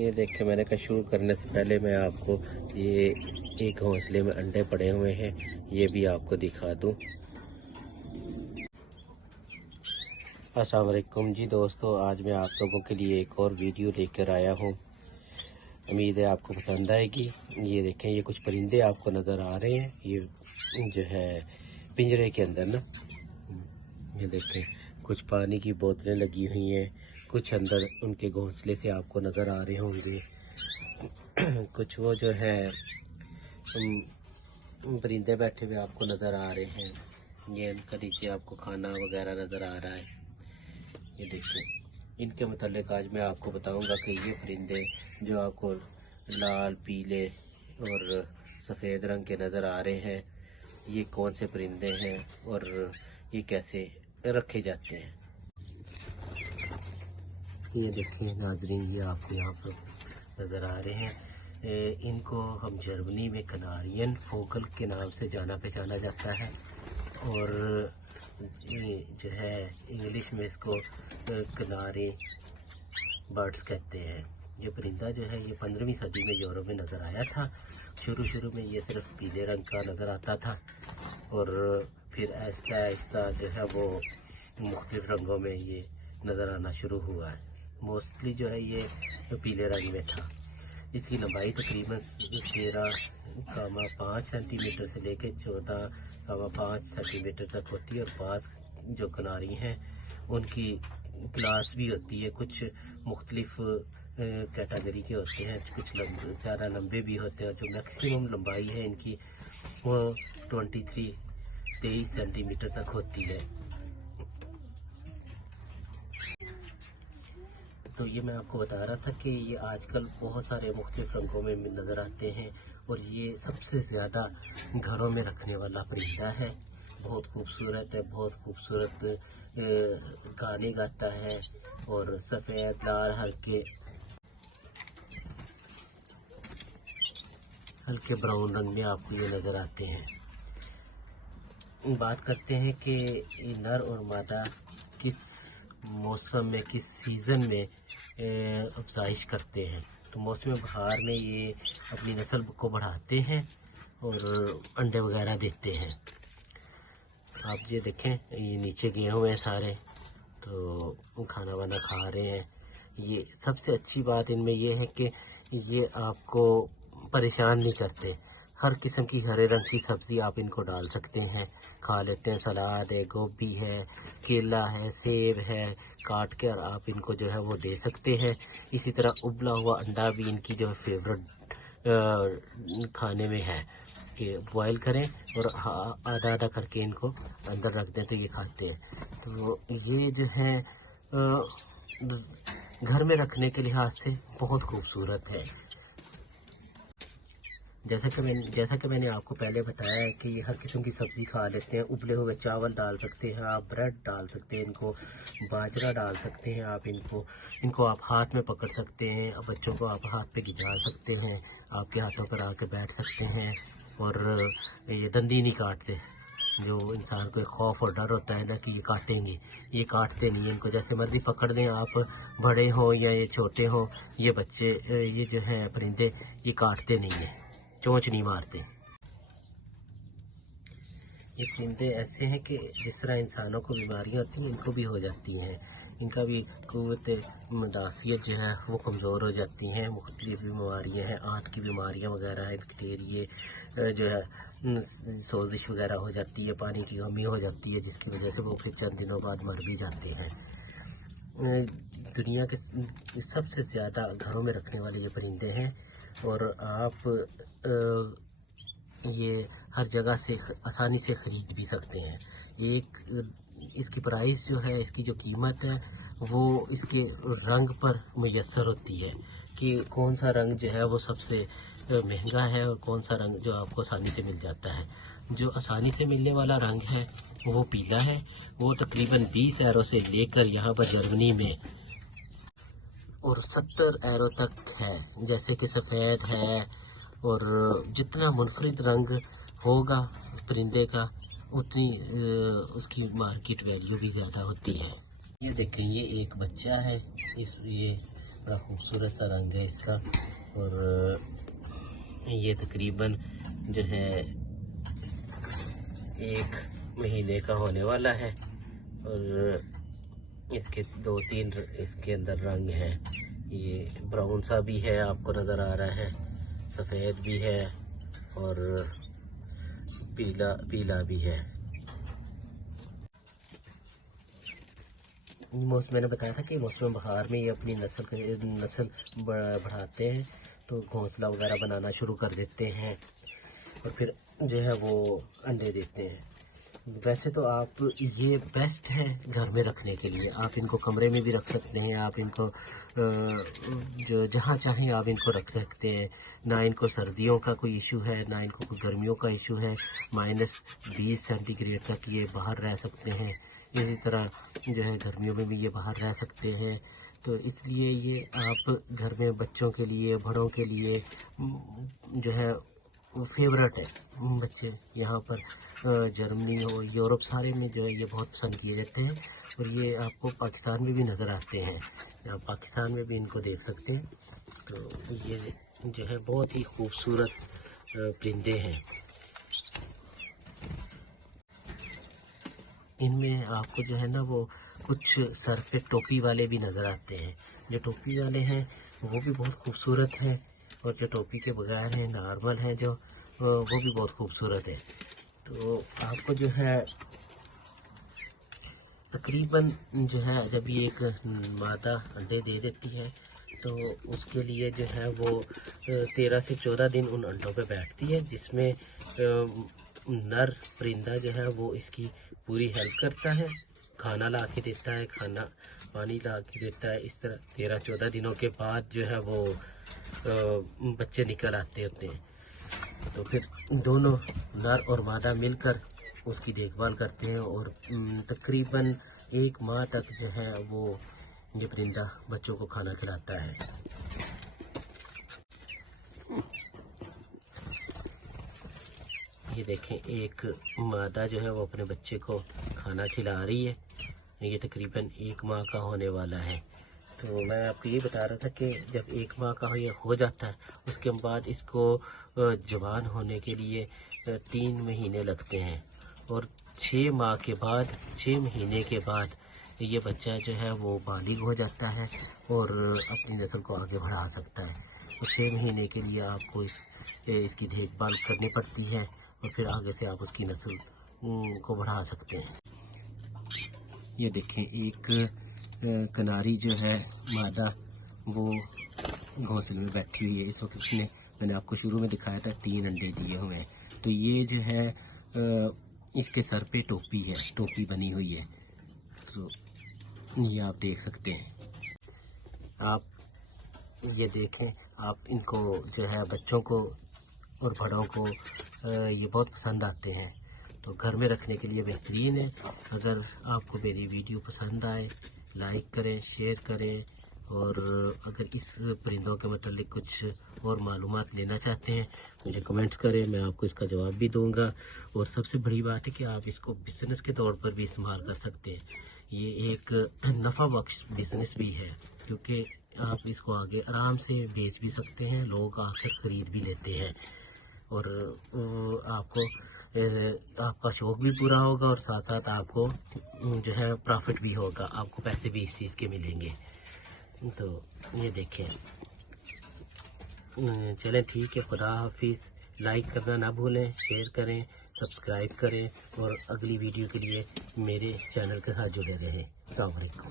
ये देखें, मैंने कहा शुरू करने से पहले मैं आपको ये एक घोंसले में अंडे पड़े हुए हैं, ये भी आपको दिखा दूं। अस्सलाम वालेकुम जी दोस्तों, आज मैं आप लोगों के लिए एक और वीडियो लेकर आया हूँ। उम्मीद है आपको पसंद आएगी। ये देखें, ये कुछ परिंदे आपको नज़र आ रहे हैं, ये जो है पिंजरे के अंदर ना। ये देखें, कुछ पानी की बोतलें लगी हुई हैं, कुछ अंदर उनके घोंसले से आपको नज़र आ रहे होंगे। कुछ वो जो है परिंदे बैठे हुए आपको नज़र आ रहे हैं। ये इनका नीचे आपको खाना वगैरह नज़र आ रहा है। ये देखिए, इनके मतलब आज मैं आपको बताऊंगा कि ये परिंदे जो आपको लाल, पीले और सफ़ेद रंग के नज़र आ रहे हैं, ये कौन से परिंदे हैं और ये कैसे रखे जाते हैं। ये देखिए नाजरीन, ये आपको यहाँ पर नज़र आ रहे हैं। इनको हम जर्मनी में कनारियन फोकल के नाम से जाना पहचाना जाता है, और ये जो है इंग्लिश में इसको कनारी बर्ड्स कहते हैं। ये परिंदा जो है ये 15वीं सदी में यूरोप में नज़र आया था। शुरू में ये सिर्फ पीले रंग का नज़र आता था, और फिर आहिस्ता आहिस्ता जो है वो मुख्तलिफ रंगों में ये नज़र आना शुरू हुआ है। मोस्टली जो है ये पीले रंग में था। इसकी लंबाई तकरीबन 13,5 सेंटीमीटर से लेकर 14,5 सेंटीमीटर तक होती है, और बाज़ जो किनारी हैं उनकी क्लास भी होती है। कुछ मुख्तलिफ कैटेगरी के होते हैं, कुछ ज़्यादा लंबे भी होते हैं। जो मैक्सिमम लंबाई है इनकी वो 23 सेंटीमीटर तक होती है। तो ये मैं आपको बता रहा था कि ये आजकल बहुत सारे मुख्तलिफ रंगों में नज़र आते हैं, और ये सबसे ज़्यादा घरों में रखने वाला परिंदा है। बहुत खूबसूरत है, बहुत खूबसूरत गाने गाता है, और सफ़ेद लाल हल्के ब्राउन रंग में आपको ये नज़र आते हैं। बात करते हैं कि नर और मादा किस मौसम में, किस सीज़न में अफज़ाइश करते हैं। तो मौसम बहार में ये अपनी नस्ल को बढ़ाते हैं और अंडे वगैरह देते हैं। आप ये देखें, ये नीचे गए हुए हैं सारे, तो खाना वाना खा रहे हैं। ये सबसे अच्छी बात इनमें ये है कि ये आपको परेशान नहीं करते। हर किस्म की हरे रंग की सब्ज़ी आप इनको डाल सकते हैं, खा लेते हैं। सलाद है, गोभी है, केला है, सेब है, काट कर आप इनको जो है वो दे सकते हैं। इसी तरह उबला हुआ अंडा भी इनकी जो फेवरेट खाने में है कि बॉयल करें और आधा आधा करके इनको अंदर रख दें तो ये खाते हैं। तो ये जो है घर में रखने के लिहाज से बहुत खूबसूरत है। जैसा कि मैंने आपको पहले बताया है कि ये हर किस्म की सब्ज़ी खा लेते हैं। उबले हुए चावल डाल सकते हैं आप, ब्रेड डाल सकते हैं, इनको बाजरा डाल सकते हैं आप, इनको आप हाथ में पकड़ सकते हैं, बच्चों को आप हाथ पे गिरा सकते हैं, आपके हाथों पर आके बैठ सकते हैं। और ये दंदी नहीं काटते। जो इंसान को खौफ और डर होता है ना कि ये काटेंगे, ये काटते नहीं हैं। इनको जैसे मर्जी पकड़ दें आप, बड़े हों या ये छोटे हों, ये बच्चे ये जो है परिंदे ये काटते नहीं हैं, चोंच नहीं मारते। ये परिंदे ऐसे हैं कि जिस तरह इंसानों को बीमारियां होती हैं इनको भी हो जाती हैं। इनका भी क़ुव्वत मुदाफ़ियत जो है वो कमज़ोर हो जाती हैं। मुख्तलिफ़ बीमारियां हैं, आँत की बीमारियां वगैरह है, बैक्टीरिया जो है सोजिश वगैरह हो जाती है, पानी की कमी हो जाती है, जिसकी वजह से वो फिर चंद दिनों बाद मर भी जाते हैं। दुनिया के सबसे ज़्यादा घरों में रखने वाले ये परिंदे हैं, और आप ये हर जगह से आसानी से ख़रीद भी सकते हैं। ये इसकी प्राइस जो है, इसकी जो कीमत है वो इसके रंग पर मुयस्सर होती है कि कौन सा रंग जो है वो सबसे महंगा है और कौन सा रंग जो आपको आसानी से मिल जाता है। जो आसानी से मिलने वाला रंग है वो पीला है, वो तकरीबन 20 यूरो से लेकर यहाँ पर जर्मनी में और 70 यूरो तक है। जैसे कि सफ़ेद है, और जितना मुनफरिद रंग होगा परिंदे का उतनी उसकी मार्केट वैल्यू भी ज़्यादा होती है। ये देखें, ये एक बच्चा है, ये बड़ा खूबसूरत सा रंग है इसका। और ये तकरीबन जो है 1 महीने का होने वाला है। और इसके 2-3 इसके अंदर रंग हैं। ये ब्राउन सा भी है, आपको नज़र आ रहा है, सफ़ेद भी है और पीला भी है। मैंने बताया था कि मौसम बहार में ये अपनी नस्ल बढ़ाते हैं, तो घोंसला वगैरह बनाना शुरू कर देते हैं और फिर जो है वो अंडे देते हैं। वैसे तो आप ये बेस्ट है घर में रखने के लिए। आप इनको कमरे में भी रख सकते हैं, आप इनको जो जहाँ चाहें आप इनको रख सकते हैं। ना इनको सर्दियों का कोई इशू है, ना इनको कोई गर्मियों का इशू है। -20 सेंटीग्रेड तक ये बाहर रह सकते हैं। इसी तरह जो है गर्मियों में भी ये बाहर रह सकते हैं। तो इसलिए ये आप घर में बच्चों के लिए, बड़ों के लिए जो है फेवरेट है। बच्चे यहाँ पर जर्मनी और यूरोप सारे में जो है ये बहुत पसंद किए जाते हैं। और ये आपको पाकिस्तान में भी नज़र आते हैं, आप पाकिस्तान में भी इनको देख सकते हैं। तो ये जो है बहुत ही खूबसूरत परिंदे हैं। इनमें आपको जो है ना वो कुछ सर पे टोपी वाले भी नज़र आते हैं। जो टोपी वाले हैं वो भी बहुत खूबसूरत हैं, और जो टोपी के बगैर हैं, नॉर्मल हैं जो, वो भी बहुत खूबसूरत है। तो आपको जो है तकरीबन जो है जब ये एक मादा अंडे दे देती है तो उसके लिए जो है वो 13 से 14 दिन उन अंडों पे बैठती है, जिसमें नर परिंदा जो है वो इसकी पूरी हेल्प करता है, खाना ला के देता है, खाना पानी ला के देता है। इस तरह 13-14 दिनों के बाद जो है वो बच्चे निकल आते होते हैं। तो फिर दोनों नर और मादा मिलकर उसकी देखभाल करते हैं और तकरीबन 1 माह तक जो है वो ये परिंदा बच्चों को खाना खिलाता है। ये देखें, एक मादा जो है वो अपने बच्चे को खाना खिला रही है। ये तकरीबन 1 माह का होने वाला है। तो मैं आपको ये बता रहा था कि जब 1 माह का ये हो जाता है उसके बाद इसको जवान होने के लिए 3 महीने लगते हैं। और 6 माह के बाद, 6 महीने के बाद ये बच्चा जो है वो बालिग हो जाता है और अपनी नस्ल को आगे बढ़ा सकता है। तो 6 महीने के लिए आपको इसकी देखभाल करनी पड़ती है और फिर आगे से आप उसकी नस्ल को बढ़ा सकते हैं। ये देखें, एक कनारी जो है मादा वो घोंसले में बैठी हुई है। इस वक्त उसने, मैंने आपको शुरू में दिखाया था, 3 अंडे दिए हुए हैं। तो ये जो है इसके सर पे टोपी है, टोपी बनी हुई है। तो ये आप देख सकते हैं। आप ये देखें, आप इनको जो है बच्चों को और बड़ों को ये बहुत पसंद आते हैं, तो घर में रखने के लिए बेहतरीन है। अगर आपको मेरी वीडियो पसंद आए, लाइक करें, शेयर करें, और अगर इस परिंदों के मतलब कुछ और मालूमात लेना चाहते हैं मुझे कमेंट्स करें, मैं आपको इसका जवाब भी दूंगा। और सबसे बड़ी बात है कि आप इसको बिज़नेस के तौर पर भी इस्तेमाल कर सकते हैं। ये एक नफ़ा बख्श बिज़नेस भी है, क्योंकि आप इसको आगे आराम से बेच भी सकते हैं, लोग आकर ख़रीद भी लेते हैं और आपको आपका शौक़ भी पूरा होगा और साथ साथ आपको जो है प्रॉफिट भी होगा, आपको पैसे भी इस चीज़ के मिलेंगे। तो ये देखें, चलें ठीक है, खुदा हाफिज़। लाइक करना ना भूलें, शेयर करें, सब्सक्राइब करें और अगली वीडियो के लिए मेरे चैनल के साथ जुड़े रहें। अस्सलाम वालेकुम।